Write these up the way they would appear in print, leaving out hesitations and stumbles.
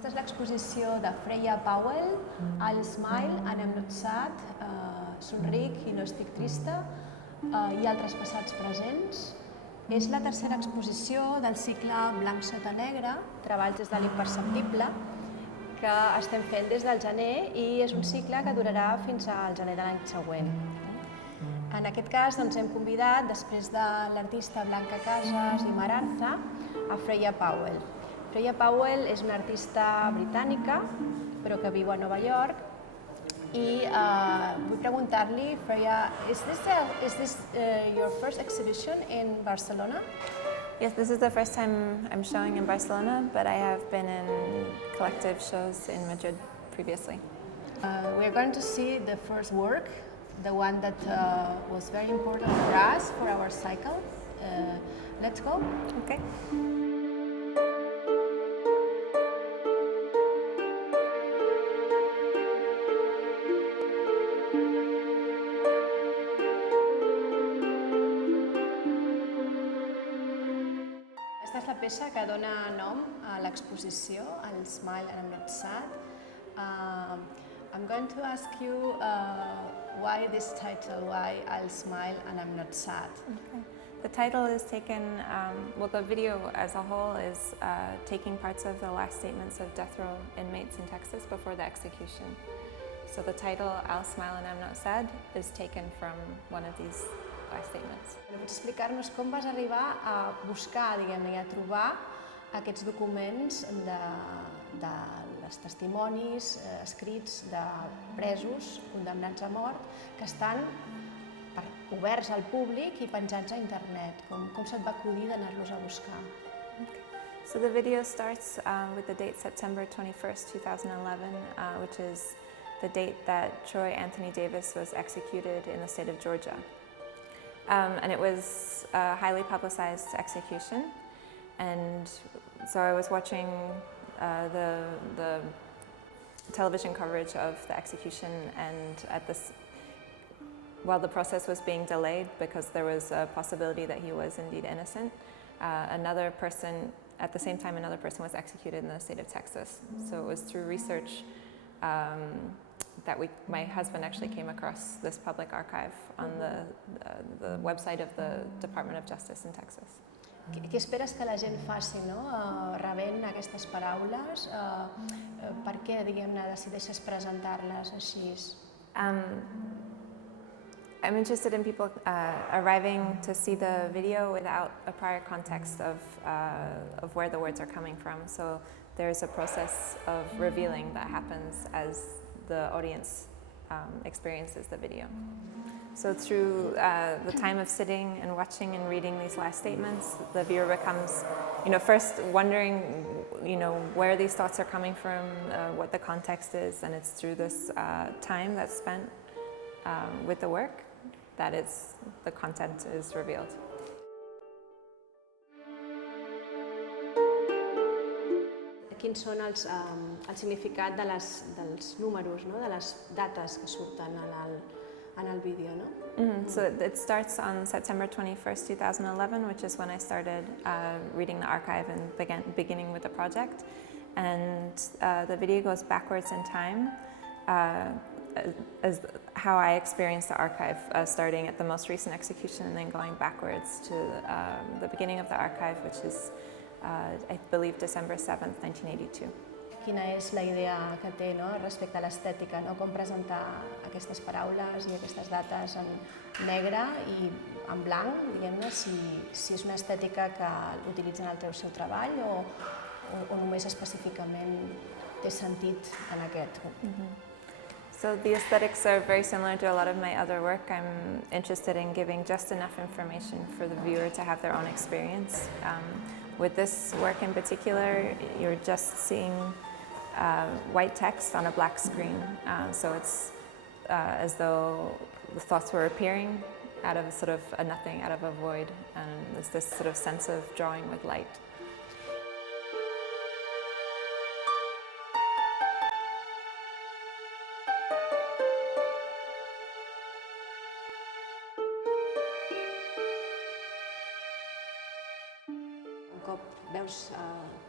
Aquesta és l'exposició de Freya Powell, I'll Smile and I'm Not Sad, Somric i no estic trista, i altres passats presents. És la tercera exposició del cicle Blanc, sota, negre, treballs des de l'imperceptible, que estem fent des del gener i és un cicle que durarà fins al gener de l'any següent. En aquest cas hem convidat, després de l'artista Blanca Casas i Arza, a Freya Powell. Freya Powell és una artista britànica, però que viu a Nova York, i vull preguntar-li, Freya, is this your first exhibition in Barcelona? Yes, this is the first time I'm showing in Barcelona, but I have been in collective shows in Madrid previously. We are going to see the first work, the one that was very important for us, for our cycle. Let's go. Okay. Aquesta és la peça que dona nom a l'exposició, I'll Smile and I'm Not Sad. I'm going to ask you why this title, why I'll Smile and I'm Not Sad. Okay. The title is taken, the video as a whole is taking parts of the last statements of death row inmates in Texas before the execution. So the title, I'll Smile and I'm Not Sad, is taken from one of these last statements. Pots explicar-nos com vas arribar a buscar, diguem-ne, a trobar aquests documents dels testimonis escrits de presos condemnats a mort que estan oberts al públic i penjats a internet. Com se't va acudir d'anar-los a buscar? Okay. So the video starts with the date September 21st, 2011, which is the date that Troy Anthony Davis was executed in the state of Georgia. And it was a highly publicized execution, and so I was watching the television coverage of the execution, and while the process was being delayed because there was a possibility that he was indeed innocent, another person was executed in the state of Texas. So it was through research that my husband actually came across this public archive on the website of the Department of Justice in Texas. Què esperes que la gent faci, rebent aquestes paraules? Per què, diguem-ne, decideixes presentar-les així? I'm interested in people arriving to see the video without a prior context of where the words are coming from. So there's a process of revealing that happens as the audience experiences the video. So through the time of sitting and watching and reading these last statements, the viewer becomes, first wondering, where these thoughts are coming from, what the context is, and it's through this time that's spent with the work that the content is revealed. Quins són el significat dels números, de les dates que surten en el vídeo? So it starts on September 21st, 2011, which is when I started reading the archive and beginning with the project. And the video goes backwards in time as how I experienced the archive, starting at the most recent execution and then going backwards to the beginning of the archive, which is I believe December 7th, 1982. Quina és la idea que té respecte a l'estètica, com presentar aquestes paraules i aquestes dates en negre i en blanc, diguem-ne, si és una estètica que l'utilitzen al seu treball o només específicament té sentit en aquest? So the aesthetics are very similar to a lot of my other work. I'm interested in giving just enough information for the viewer to have their own experience. With this work in particular, you're just seeing white text on a black screen. So it's as though the thoughts were appearing out of sort of a nothing, out of a void. And there's this sort of sense of drawing with light. Un cop veus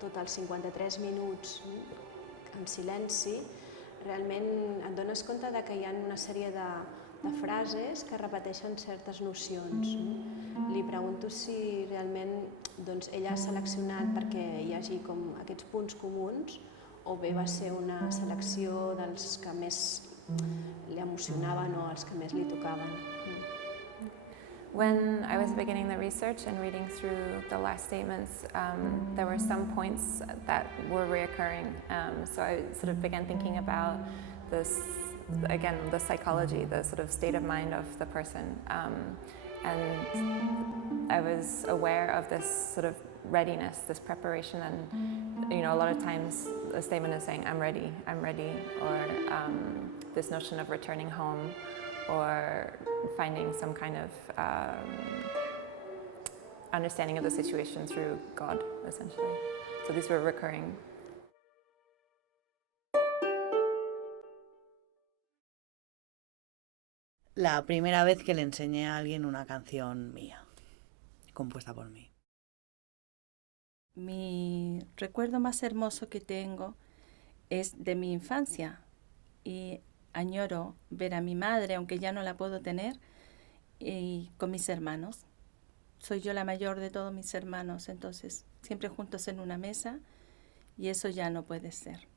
tots els 53 minuts en silenci, realment et dones compte que hi ha una sèrie de frases que repeteixen certes nocions. Li pregunto si realment ella ha seleccionat perquè hi hagi aquests punts comuns o bé va ser una selecció dels que més li emocionaven o els que més li tocaven. When I was beginning the research and reading through the last statements, there were some points that were reoccurring. So I sort of began thinking about this, again, the psychology, the sort of state of mind of the person. And I was aware of this sort of readiness, this preparation, and a lot of times a statement is saying, I'm ready, or this notion of returning home, or finding some kind of understanding of the situation through God, essentially. So these were recurring. La primera vez que le enseñé a alguien una canción mía, compuesta por mí. Mi recuerdo más hermoso que tengo es de mi infancia y añoro ver a mi madre, aunque ya no la puedo tener, y con mis hermanos. Soy yo la mayor de todos mis hermanos, entonces siempre juntos en una mesa, y eso ya no puede ser.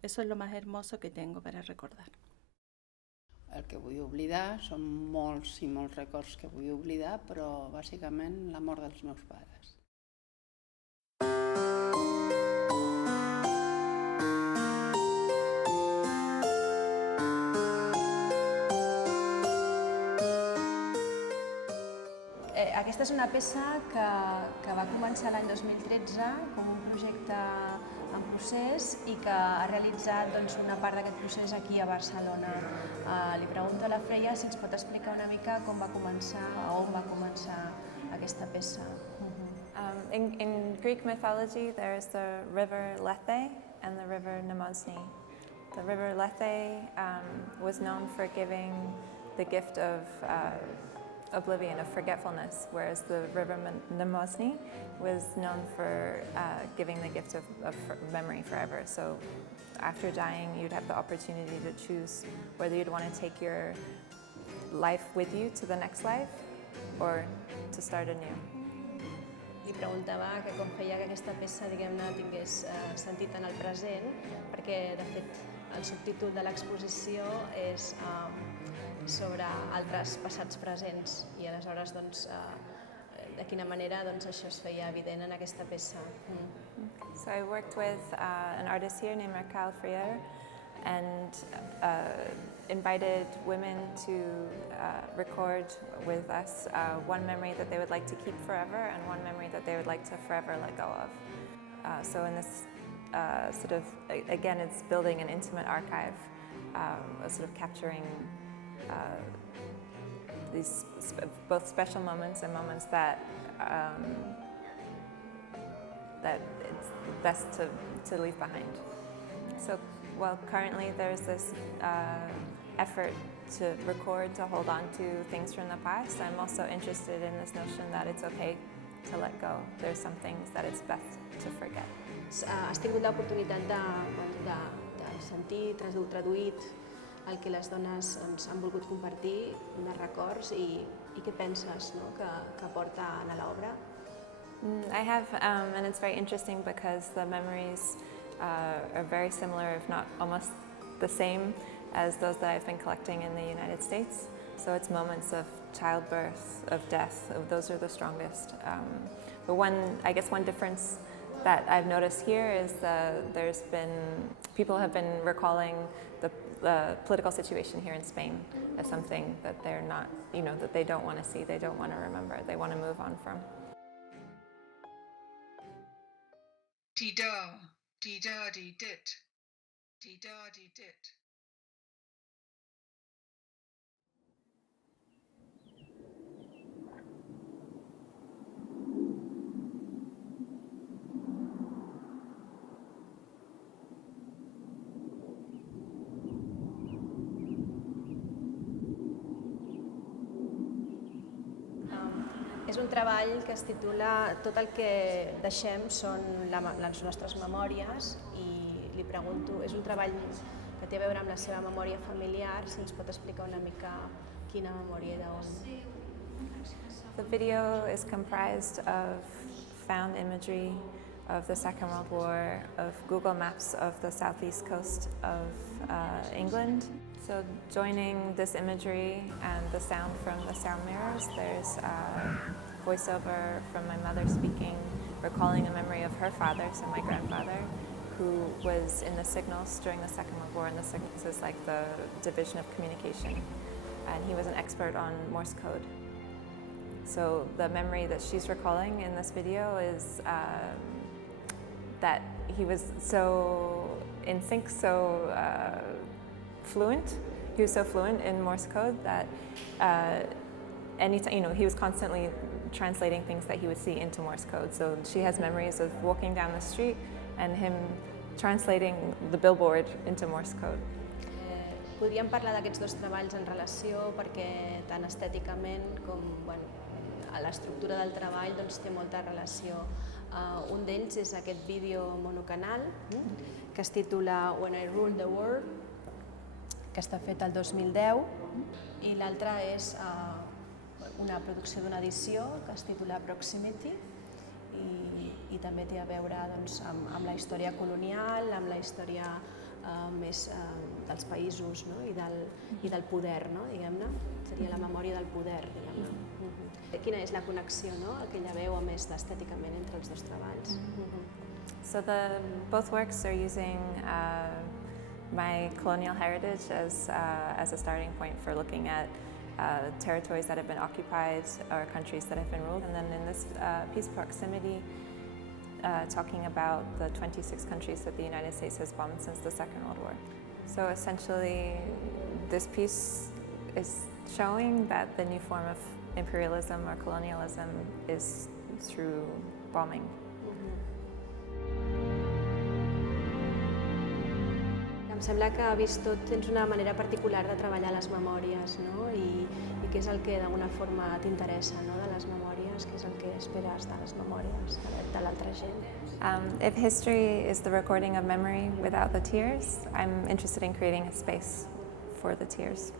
Eso es lo más hermoso que tengo para recordar. El que vull oblidar són molts i molts records que vull oblidar, però bàsicament la mort dels meus pares. Aquesta és una peça que va començar l'any 2013 com un projecte en procés i que ha realitzat una part d'aquest procés aquí a Barcelona. Li pregunto a la Freya si ens pot explicar una mica com va començar o on va començar aquesta peça. In Greek mythology, there is the river Lethe and the river Mnemosyne. The river Lethe was known for giving the gift of oblivion, of forgetfulness, whereas the river Mnemosyne was known for giving the gift of memory forever. So after dying, you'd have the opportunity to choose whether you'd want to take your life with you to the next life or to start anew. Li preguntava que com feia que aquesta peça tingués sentit en el present, perquè de fet el subtítol de l'exposició és sobre altres passats presents i aleshores de quina manera això es feia evident en aquesta peça. So I worked with an artist here named Freya and invited women to record with us one memory that they would like to keep forever and one memory that they would like to forever let go of. So in this sort of, again, it's building an intimate archive, sort of capturing these both special moments and moments that it's best to leave behind. So, well, currently there's this effort to record, to hold on to things from the past. I'm also interested in this notion that it's okay to let go. There's some things that it's best to forget. Has tingut l'oportunitat de sentir, traduït el que les dones ens han volgut compartir de records i què penses que porta a l'obra? I have, and it's very interesting because the memories are very similar, if not almost the same, as those that I've been collecting in the United States. So it's moments of childbirth, of death, those are the strongest. But I guess one difference that I've noticed here is people have been recalling the political situation here in Spain as something that they're not, that they don't want to see, they don't want to remember, they want to move on from. Dee-da-dee-dit. Dee-da-dee-dit. És un treball que es titula Tot el que deixem són les nostres memòries i li pregunto, és un treball que té a veure amb la seva memòria familiar, si ens pot explicar una mica quina memòria i d'on. The video is comprised of found imagery of the Second World War, of Google Maps of the southeast coast of England. So joining this imagery and the sound from the sound mirrors, there's a voiceover from my mother speaking, recalling a memory of her father, so my grandfather, who was in the signals during the Second World War, and the signals is like the division of communication. And he was an expert on Morse code. So the memory that she's recalling in this video is that he was so in sync, so fluent. He was so fluent in Morse code that anytime, he was constantly translating things that he would see into Morse code. So she has memories of walking down the street and him translating the billboard into Morse code. Podríem parlar d'aquests dos treballs en relació perquè tant estèticament com a l'estructura del treball té molta relació. Un d'ells és aquest vídeo monocanal que es titula When I Ruled the World, que està fet el 2010, i l'altre és una producció d'una edició que es titula Proximity i també té a veure amb la història colonial, amb la història més dels països i del poder, diguem-ne. Seria la memòria del poder, diguem-ne. Quina és la connexió, aquella veu, a més, estèticament entre els dos treballs? So both works are using my colonial heritage as a starting point for looking at territories that have been occupied or countries that have been ruled. And then in this piece, Proximity, talking about the 26 countries that the United States has bombed since the Second World War. So essentially, this piece is showing that the new form of imperialism or colonialism is through bombing. Em sembla que, vist tot, tens una manera particular de treballar les memòries, i què és el que d'alguna forma t'interessa de les memòries, què és el que esperes de les memòries de l'altra gent. If history is the recording of memory without the tears, I'm interested in creating a space for the tears.